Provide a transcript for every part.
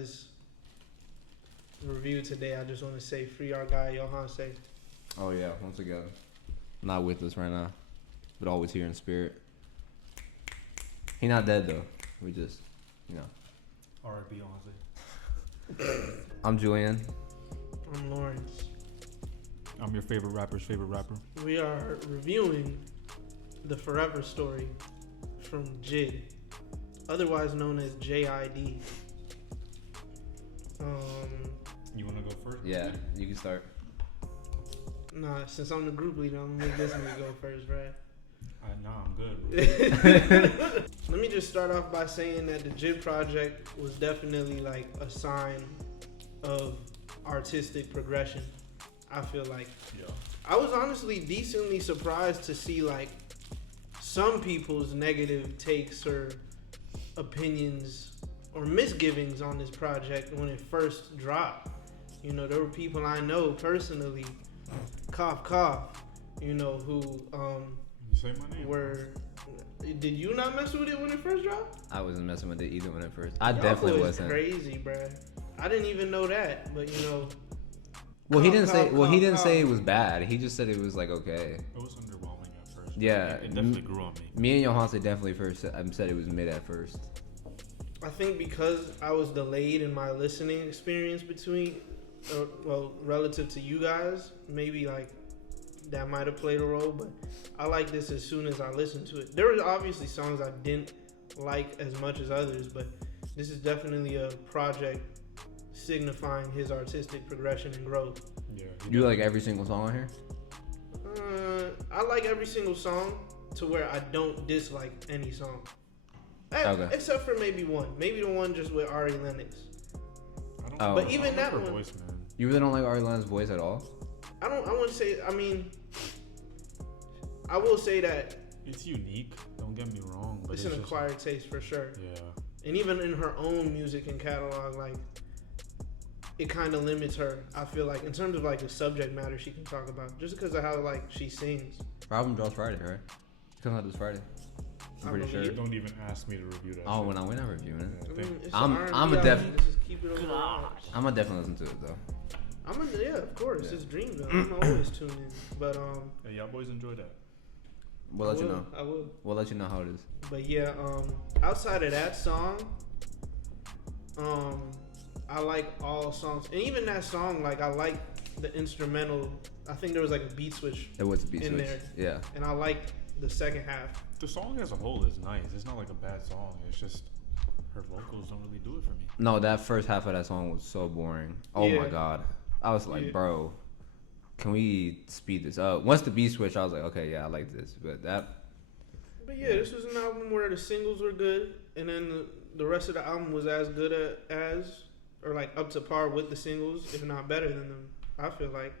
this review today, I just want to say free our guy Johanse. Oh yeah, once again, not with us right now, but always here in spirit. He not dead though. We just, you know. R.I.P. Honestly. I'm Julian. I'm Laurence. I'm your favorite rapper's favorite rapper. We are reviewing the Forever Story from JID, otherwise known as JID. You want to go first? Yeah, you can start. Nah, since I'm the group leader, I'm gonna make this nigga go first, right? Nah, I'm good. Let me just start off by saying that the JID project was definitely like a sign of artistic progression. I feel like. Yeah. I was honestly decently surprised to see like some people's negative takes or opinions or misgivings on this project when it first dropped. You know, there were people I know personally, cough cough, you know, who You say my name. were. Did you not mess with it when it first dropped? I wasn't messing with it either when it first. I Y'all definitely boys wasn't. Crazy, bruh. I didn't even know that, but you know. Well, he didn't say. Well, he didn't cough. say it was bad. He just said it was like okay. It was underwhelming at first. Yeah. It definitely grew on me. Me and Johanse definitely first said it was mid at first. I think because I was delayed in my listening experience relative to you guys, maybe like that might have played a role, but I like this as soon as I listened to it. There were obviously songs I didn't like as much as others, but this is definitely a project signifying his artistic progression and growth. Yeah. You like every single song on here? I like every single song to where I don't dislike any song. Okay. Except for maybe one. Maybe the one just with Ari Lennox. Oh. But even I like that her one, voice, man. You really don't like Ari Lennox's voice at all? I wouldn't say, I mean, I will say that It's unique. Don't get me wrong, but it's it's an just, acquired taste for sure. Yeah. And even in her own music and catalog, like, it kind of limits her, I feel like, in terms of like the subject matter she can talk about, just because of how like she sings. Her album drops Friday, right? It comes out this Friday. I'm pretty sure. Don't even ask me to review that. Oh, shit. when I went out reviewing it. Yeah, I mean, it's I'm- an R&B I'm a album, let's just keep it over the odds. I'm gonna definitely listen to it though. Yeah, of course, Yeah. it's Dreamville. I'm always tuned in, but Hey, y'all boys enjoy that. We'll let you know. I will. We'll let you know how it is. But yeah, outside of that song, I like all songs, and even that song, like I like the instrumental. I think there was like a beat switch It was a beat in switch. there, Yeah. and I liked the second half. The song as a whole is nice. It's not like a bad song. It's just her vocals don't really do it for me. No, that first half of that song was so boring. Oh Yeah. my god. I was like, Yeah. bro, can we speed this up? Once the beat switch, I was like, okay, yeah, I like this. But that. But yeah, this was an album where the singles were good, and then the rest of the album was as good as, or like up to par with the singles, if not better than them. I feel like.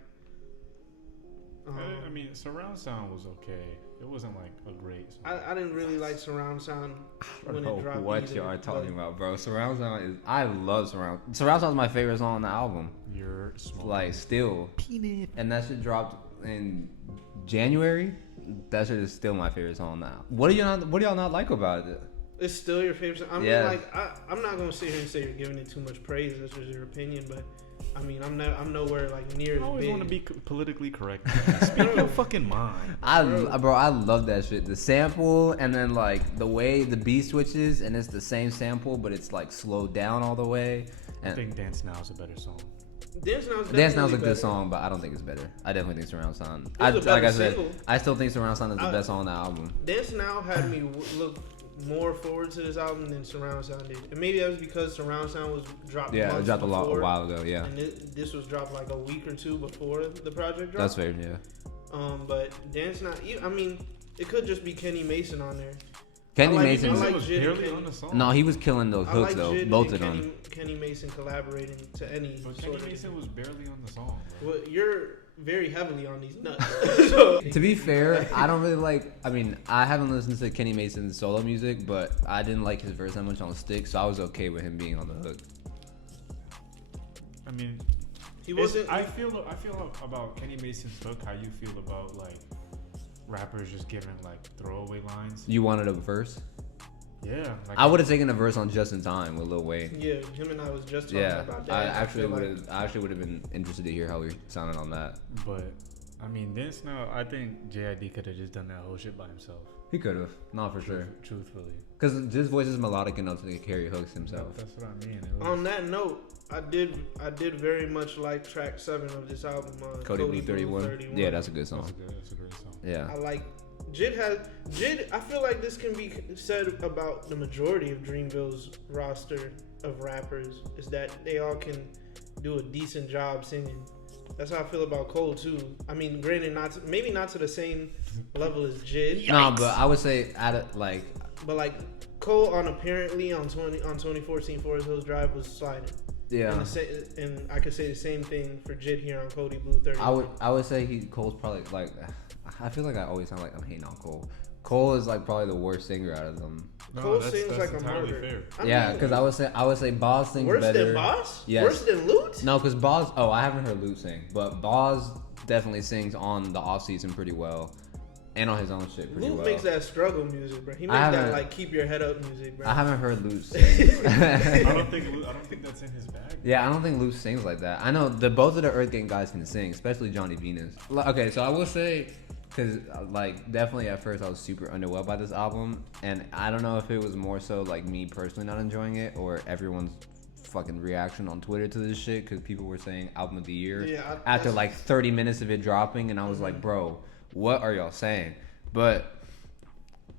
I mean, surround sound was okay. It wasn't like a great song. I didn't really like surround sound I when don't it know dropped. what either, y'all are talking but- about, bro. Surround sound is. I love surround. Surround sound is my favorite song on the album. You're small. Like, still. And that shit dropped in January. That shit is still my favorite song now. What do y'all not like about it? It's still your favorite song. I mean, Yeah. like, I'm not gonna sit here and say you're giving it too much praise. That's just your opinion, but I mean, I'm nowhere like near I as always big. want to be politically correct. Speak your fucking mind. I love that shit. The sample and then like the way the beat switches and it's the same sample but it's like slowed down all the way. I And think Dance Now is a better song. Dance Now's Dance Now's a better. good song, but I don't think it's better. I definitely think Surround Sound. It was a better Like I said, single. I still think Surround Sound is the best song on the album. Dance Now had me look more forward to this album than Surround Sound did, and maybe that was because Surround Sound was dropped. Yeah, it months dropped a before, while ago. Yeah, and this was dropped like a week or two before the project dropped. that's fair. Yeah, But Dance Now, I mean, it could just be Kenny Mason on there. Kenny I like- Mason. I like was Jid barely and on the song. No, he was killing those I hooks like though. Jid Both and of them. Kenny Mason collaborating to any But sort Kenny of. Mason was barely on the song. Bro. Well, you're very heavily on these nuts. So, To be fair, I don't really like. I mean, I haven't listened to Kenny Mason's solo music, but I didn't like his verse that much on Stick, so I was okay with him being on the hook. I mean, he wasn't. I feel about Kenny Mason's hook how you feel about like rappers just giving like throwaway lines. You wanted a verse? Yeah. Like I would have taken a verse on Just in Time with Lil Wayne. Yeah, him and I was just talking Yeah, about that. I feel actually would have been interested to hear how we sounded on that. But I mean, this now, I think JID could have just done that whole shit by himself. He could have, not for sure, Truthfully. because his voice is melodic enough to carry hooks himself. That's what I mean. On that note, I did very much like track 7 of this album. Cody Blue 31. Yeah, that's a good song. That's a great song. Yeah. I like JID. I feel like this can be said about the majority of Dreamville's roster of rappers, is that they all can do a decent job singing. That's how I feel about Cole too. I mean, granted, maybe not to the same level as JID. No, but I would say But like Cole on apparently on 2014 Forest Hills Drive was sliding. yeah. And I could say the same thing for JID here on Cody Blue 31. I would say Cole's probably like, I feel like I always sound like I'm hating on Cole. Cole is like probably the worst singer out of them. No, Cole sings like a entirely murderer. fair. Yeah, because I would say Boz sings worse better. than Boss? Yes. Worse than Lute? No, because Boz. Oh, I haven't heard Lute sing, but Boz definitely sings on the off season pretty well, and on his own shit pretty Lute well. makes that struggle music, bro. He makes that like keep your head up music, bro. I haven't heard Lute sing. I don't think that's in his bag. Yeah, I don't think Lute sings like that. I know both of the Earth Gang guys can sing, especially Johnny Venus. Okay, so I will say, because like definitely at first I was super underwhelmed by this album, and I don't know if it was more so like me personally not enjoying it or everyone's fucking reaction on Twitter to this shit, because people were saying album of the year after like 30 minutes of it dropping, and I was like, bro, what are y'all saying? But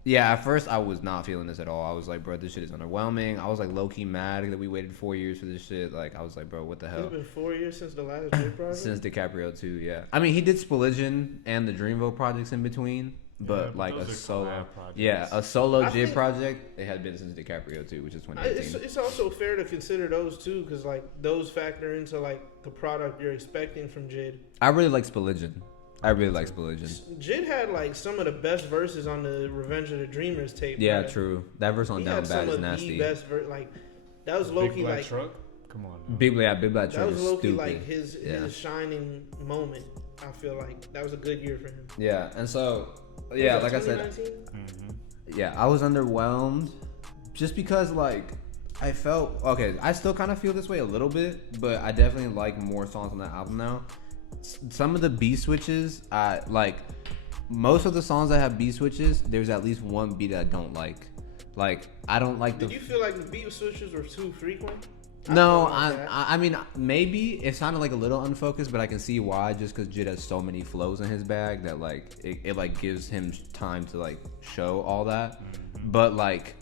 yeah, at first I was not feeling this at all. I was like, bro, this shit is underwhelming. I was like low-key mad that we waited 4 years for this shit. Like, I was like, bro, what the hell? It's been 4 years since the last J project? Since DiCaprio 2, yeah. I mean, he did Spilligion and the Dreamville projects in between, but Yeah, like those a are solo, collab projects. yeah, a solo I J think- project, it had been since DiCaprio 2, which is 2018. It's also fair to consider those too, because like those factor into like the product you're expecting from JID. I really like Spilligion. I really like Spilligion. JID had like some of the best verses on the Revenge of the Dreamers tape. Yeah, bro. true. That verse on He Down had Bad some is of nasty. the best like that was low Big key Black like Truck? Come on. Now. Big Black that Truck was is low key stupid. like his shining moment. I feel like that was a good year for him. Yeah, and so yeah, Was like that I said, 2019? yeah, I was underwhelmed just because like I felt okay. I still kind of feel this way a little bit, but I definitely like more songs on that album now. Some of the beat switches, I like most of the songs that have beat switches. There's at least one beat that I don't like. Like I don't like Did you feel like the beat switches were too frequent? No, felt like that. I mean maybe it sounded like a little unfocused, but I can see why. Just because JID has so many flows in his bag that like it like gives him time to like show all that. But like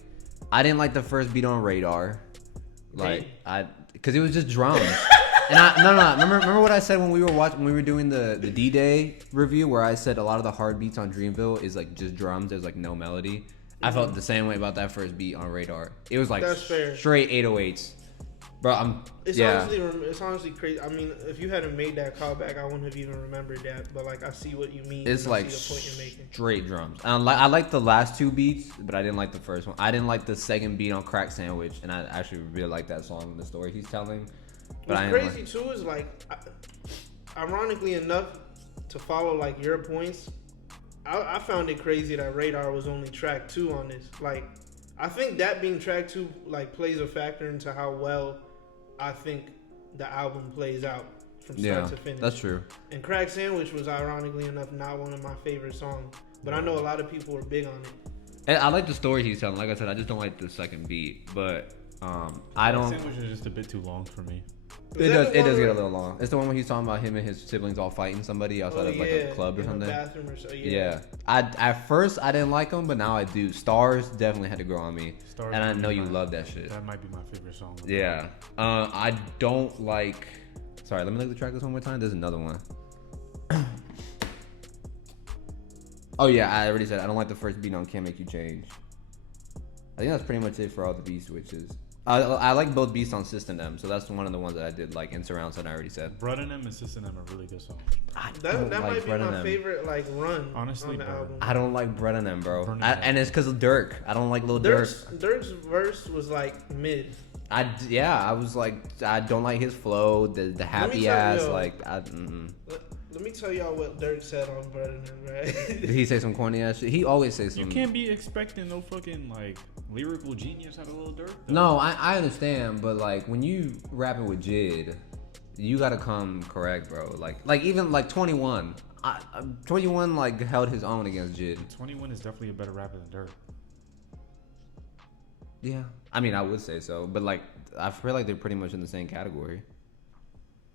I didn't like the first beat on Radar, like because it was just drums. And no. Remember what I said when we were doing the D-Day review, where I said a lot of the hard beats on Dreamville is like just drums. There's like no melody. I felt the same way about that first beat on Radar. It was like That's fair. straight 808s. Bro, It's honestly crazy. I mean, if you hadn't made that callback, I wouldn't have even remembered that. But like, I see what you mean. It's and I like see the point you're making. straight drums. I like the last two beats, but I didn't like the first one. I didn't like the second beat on Crack Sandwich, and I actually really like that song and the story he's telling. But What's I crazy too is like, ironically enough, to follow like your points, I found it crazy that Radar was only track 2 on this. Like, I think that being track 2 like plays a factor into how well I think the album plays out from start to finish. That's true. And Crack Sandwich was ironically enough not one of my favorite songs, but I know a lot of people were big on it. And I like the story he's telling. Like I said, I just don't like the second beat, but I don't. Sandwich is just a bit too long for me. It does get a little long. It's the one where he's talking about him and his siblings all fighting somebody outside of like a club or something. Bathroom or so, Yeah. At first I didn't like him, but now I do. Stars definitely had to grow on me. Stars and I know you love that shit. That might be my favorite song. Yeah. I don't like. Sorry, let me look at the track list one more time. There's another one. Oh yeah, I already said I don't like the first beat on Can't Make You Change. I think that's pretty much it for all the beat switches. I like both beats on System M, so that's one of the ones that I did like in surround sound. I already said. Blood and M and System M are really good songs. That might be my favorite like run. Honestly, on the bro. album. I don't like Bread and M, bro. Burn And it's because of Dirk. I don't like Lil Durk. Dirk's verse was like mid. I was like, I don't like his flow, the happy ass, like, Let me tell y'all what Dirk said on Bread and Them, right? Did he say some corny ass shit? He always says some. You can't be expecting no fucking like Lyrical genius had a little dirt. No, I understand, but like when you rapping with JID, you gotta come correct, bro. Like even like 21. 21 like held his own against JID. 21 is definitely a better rapper than Dirt. Yeah, I mean I would say so, but like I feel like they're pretty much in the same category.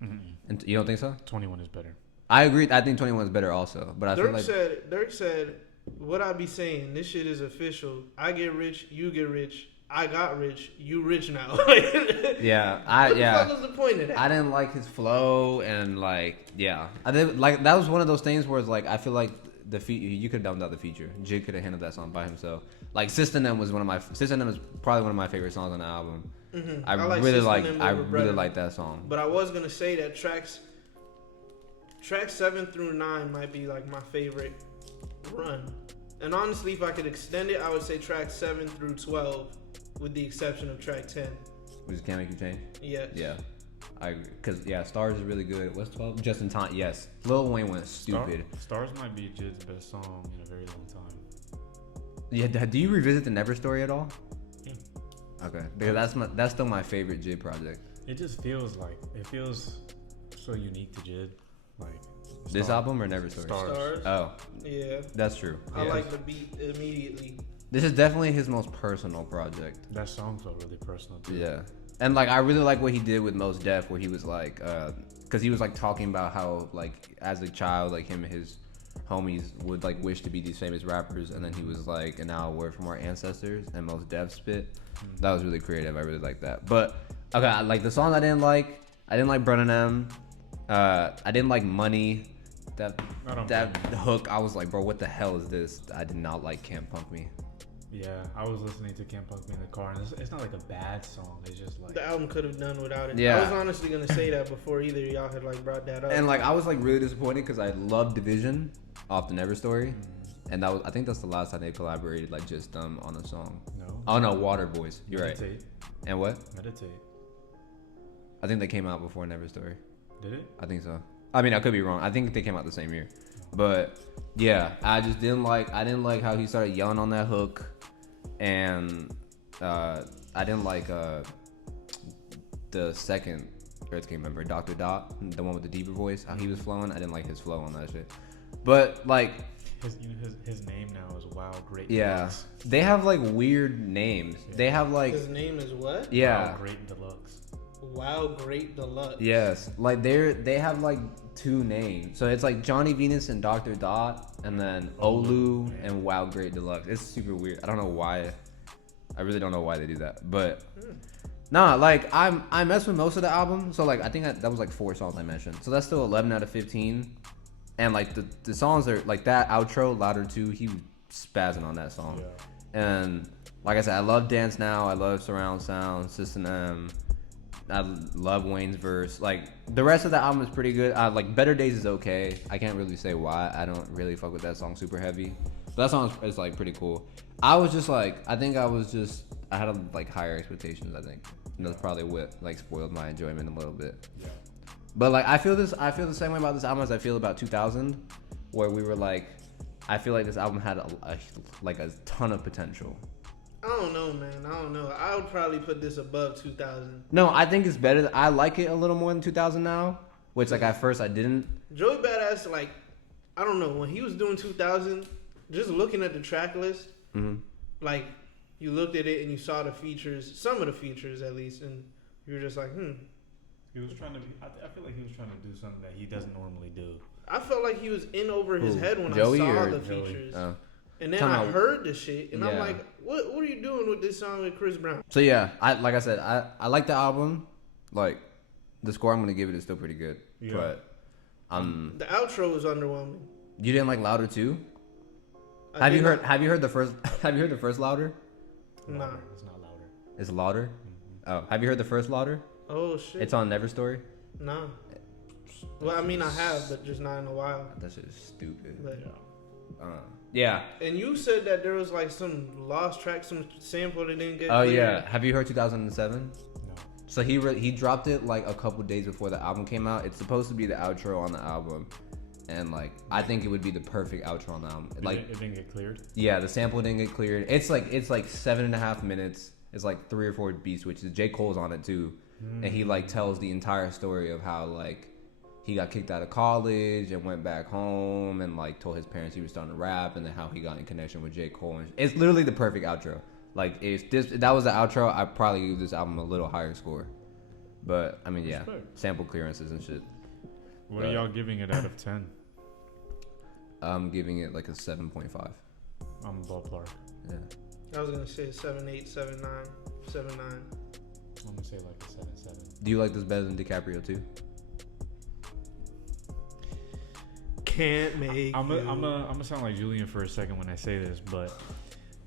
Mm-hmm. And you don't think so? 21 is better. I agree. I think 21 is better also, but I feel like Dirk said, "What I be saying? This shit is official. I get rich, you get rich. I got rich, you rich now." yeah, what the fuck was the point of that? I didn't like his flow and like yeah, I did like that was one of those things where it's like I feel like you could have done without the feature. JID could have handled that song by himself. Like System M is probably one of my favorite songs on the album. Mm-hmm. I really like that song. But I was gonna say that tracks 7 through 9 might be like my favorite run. And honestly, if I could extend it, I would say tracks 7 through 12, with the exception of track 10. Which Can't Make You Change. Yes. Yeah. I agree. Cause Stars is really good. What's 12? Just in Time. Yes. Lil Wayne went stupid. Stars might be JID's best song in a very long time. Yeah. Do you revisit the Never Story at all? Yeah. Okay. Because that's still my favorite JID project. It just feels so unique to JID. Like this album or Never Story? Stars. Oh. Yeah. That's true. I like the beat immediately. This is definitely his most personal project. That song felt really personal too. Yeah. And like I really like what he did with Mos Def, where he was like, because he was like talking about how like as a child, like him and his homies would like wish to be these famous rappers, and then he was like, and now a word from our ancestors, and Mos Def spit. That was really creative. I really like that. But okay, like the songs I didn't like Brennan M. I didn't like Money. That hook, I was like, bro, what the hell is this? I did not like Can't Punk Me. Yeah, I was listening to Can't Punk Me in the car, and it's not like a bad song. It's just like the album could have done without it. Yeah. I was honestly gonna say that before either of y'all had like brought that up. And like I was like really disappointed because I love Division off the Never Story, and I think that's the last time they collaborated like just on a song. No. Oh no, Water Boys. You're Meditate. right. And what? Meditate. I think they came out before Never Story. Did it? I think so. I mean, I could be wrong. I think they came out the same year. But yeah, I didn't like how he started yelling on that hook, and I didn't like the second Earth Gang member, Dr. Dot, the one with the deeper voice, how he was flowing. I didn't like his flow on that shit. But like his name now is Wow Great. Yeah, Deluxe. they have like weird names. Yeah. They have like his name is what? Yeah, Wow Great Deluxe. Wow Great Deluxe. Yes, like they have like 2 names. So it's like Johnny Venus and Dr. Dot, and then Olu and Wow Great Deluxe. It's super weird. I don't know why. I really don't know why they do that. But nah, like I messed with most of the album. So like I think that was like 4 songs I mentioned. So that's still 11 out of 15. And like the songs are like that outro, Louder 2, he was spazzing on that song. Yeah. And like I said, I love Dance Now. I love Surround Sound, System M. I love Wayne's verse. Like the rest of the album is pretty good. Like Better Days is okay. I can't really say why. I don't really fuck with that song super heavy. But that song is like pretty cool. I was just like, I had like higher expectations. I think and that's probably what like spoiled my enjoyment a little bit. Yeah. But like I feel the same way about this album as I feel about 2000, where we were like, I feel like this album had a ton of potential. I don't know, man. I don't know. I would probably put this above 2000. No, I think it's better. I like it a little more than 2000 now, which like at first I didn't. Joey Badass, like, I don't know, when he was doing 2000, just looking at the track list, like you looked at it and you saw the features, some of the features at least, and you were just like, He was trying to be. I feel like he was trying to do something that he doesn't normally do. I felt like he was in over his head when Joey I saw or the Joey? features. And then I heard the shit, and I'm Yeah. like, what are you doing with this song with Chris Brown? So yeah, like I said, I like the album. Like the score I'm gonna give it is still pretty good. Yeah. But the outro was underwhelming. You didn't like Louder 2? Have you heard the first Louder? Nah. It's not Louder. It's Louder? Mm-hmm. Oh, have you heard the first Louder? Oh shit. It's on Never Story? Nah. Well, I mean, I have, but just not in a while. That shit is stupid. But, yeah. And you said that there was like some lost track, some sample that didn't get. Oh cleared. yeah. Have you heard 2007? No. So he dropped it like a couple days before the album came out. It's supposed to be the outro on the album, and like I think it would be the perfect outro on the album. Like it didn't get cleared. yeah, the sample didn't get cleared. It's like 7.5 minutes. It's like 3 or 4 beat switches. J. Cole's on it too, and he like tells the entire story of how like he got kicked out of college and went back home and like told his parents he was starting to rap, and then how he got in connection with J. Cole. And it's literally the perfect outro. Like if that was the outro, I'd probably give this album a little higher score. But I mean, yeah, sample clearances and shit. What are y'all giving it out of 10? I'm giving it like a 7.5. I'm ballpark. Yeah. I was gonna say 7.8, 7.9, 7.9. I'm gonna say like a 7.7. Do you like this better than DiCaprio too? Can't make. I'm gonna sound like Julian for a second when I say this, but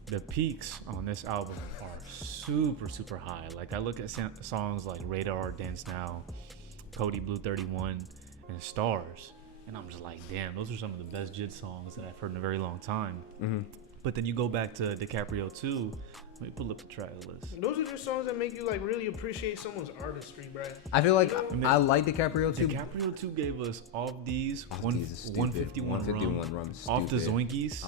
the peaks on this album are super, super high. Like I look at songs like Radar, Dance Now, Cody Blue 31, and Stars, and I'm just like, damn, those are some of the best JID songs that I've heard in a very long time. Mm-hmm. But then you go back to DiCaprio 2. Let me pull up the track list. Those are just songs that make you like really appreciate someone's artistry, bro. I feel like I like DiCaprio too. DiCaprio 2 gave us Off These, Off These is stupid. 151 Rum, Off the Zoinkies,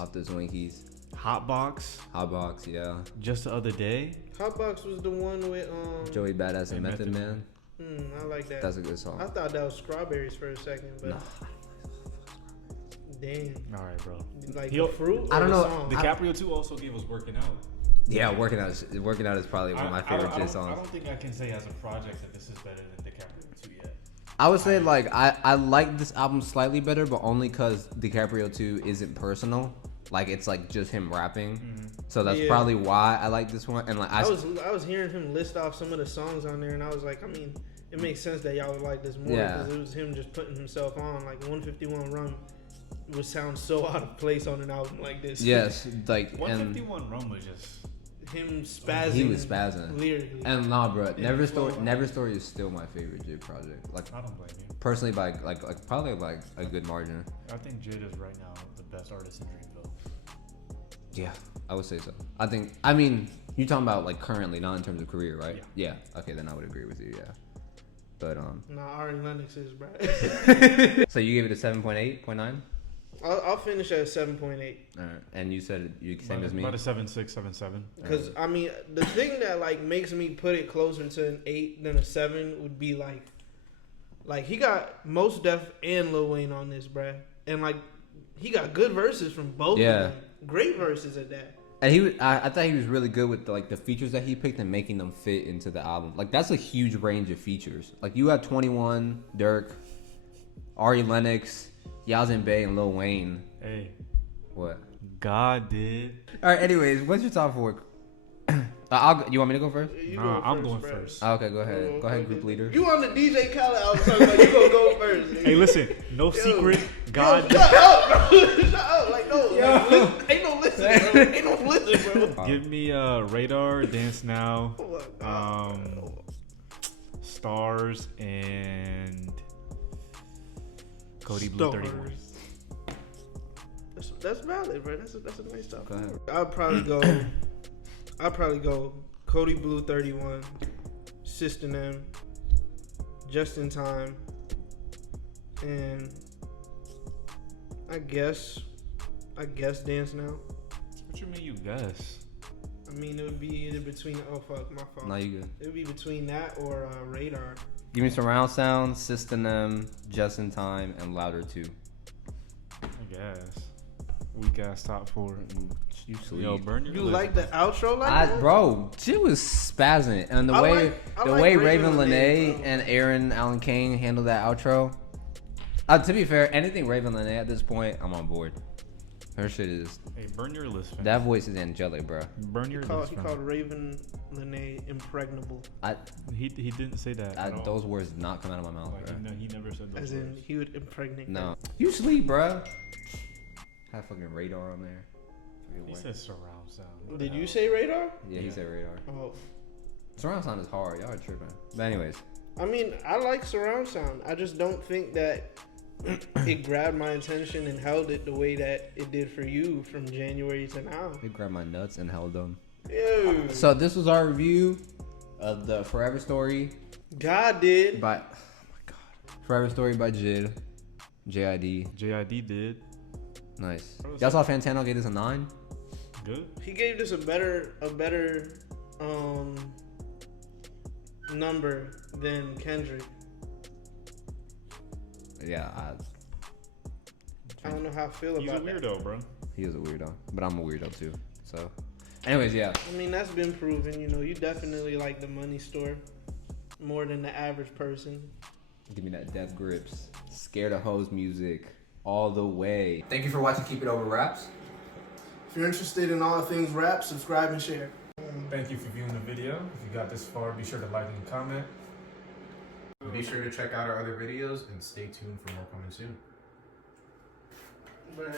Hotbox, yeah. Just the Other Day. Hotbox was the one with Joey Badass and Method Man. I like that. That's a good song. I thought that was Strawberries for a second, but damn. All right, bro. Like the fruit. I don't know. DiCaprio 2 also gave us Working Out. Yeah, Working Out is probably one of my favorite JID songs. I don't think I can say as a project that this is better than DiCaprio 2 yet. I would say like I like this album slightly better, but only because DiCaprio 2 isn't personal. Like it's like just him rapping. Mm-hmm. So that's probably why I like this one. And like I was hearing him list off some of the songs on there, and I was like, I mean, it makes sense that y'all would like this more because it was him just putting himself on. Like 151 Rum would sound so out of place on an album like this. Yes, like 151 Rum was just him spazzing. He was spazzing lyrically. And nah, bro, Never Story is still my favorite JID project. Like I don't blame you. Personally, by like probably like a good margin. I think JID is right now the best artist in Dreamville. Yeah, I would say so. I mean, you're talking about like currently, not in terms of career, right? Yeah. Okay, then I would agree with you. Yeah. But nah, Ari Lennox is, bro. So you gave it a 7.8, 0.9? I'll finish at 7.8. All right, and you said you same as me. About a 7.6, 7.7. Because I mean, the thing that like makes me put it closer to an 8 than a 7 would be like he got Mos Def and Lil Wayne on this, bruh, and like he got good verses from both of them, great verses at that. And I thought he was really good with the features that he picked and making them fit into the album. Like that's a huge range of features. Like you had 21, Dirk, Ari Lennox, Yazin Bey, and Lil Wayne. Hey, what? God did. All right. Anyways, what's your top 4? You want me to go first? I'm going first. Okay, go ahead. Go ahead, group leader. You on the DJ Khaled album talking about you gonna go first. Hey, listen, no secret. God. Shut up, bro. Shut up. Like no, ain't no listen, bro. Ain't no listen, bro. Give me Radar, Dance Now, Stars, and Cody Blue 31. That's valid, bro. That's a nice top. Go ahead. I'd probably go Cody Blue 31, System M, Just in Time, and I guess Dance Now. What you mean you guess? I mean, it would be either between. Oh fuck, my fault. No, you good. It would be between that or Radar. Give me surround sound, System M, Just in Time, and Louder 2. I guess. Weak ass top 4. You sleep. Yo, burn your You lip. like the outro like that? Bro, she was spazzing. And the I way like Raven Lenae, Lenae bro. and Aaron Allen Kane handled that outro. To be fair, anything Raven Lenae at this point, I'm on board. Her shit is... Hey, burn your list, fam. That voice is angelic, bro. Burn your list, He fam. called Raven Lenae impregnable. He didn't say that at all. Those words did not come out of my mouth, Like, bro. no, he never said those As words. in, he would impregnate. No. You sleep, bro. Have fucking Radar on there. He said surround sound. What Did the you hell? say Radar? Yeah, he said Radar. Oh. Surround sound is hard. Y'all are tripping. But anyways. I mean, I like surround sound. I just don't think that it grabbed my attention and held it the way that it did for you from January to now. It grabbed my nuts and held them. Ew. So this was our review of the Forever Story God did. by... Oh my God. Forever Story by JID. JID. JID did. Nice. Y'all saw Fantano gave this a 9? Good. He gave this a better number than Kendrick. Yeah, I don't know how I feel He's a about that. weirdo, bro. he is a weirdo, but I'm a weirdo too. So, anyways, yeah. I mean, that's been proven. You know, you definitely like the money store more than the average person. Give me that Death Grips. Scared of Hoes music all the way. Thank you for watching Keep It Over Raps. If you're interested in all things rap, subscribe and share. Thank you for viewing the video. If you got this far, be sure to like and comment. Be sure to check out our other videos and stay tuned for more coming soon. But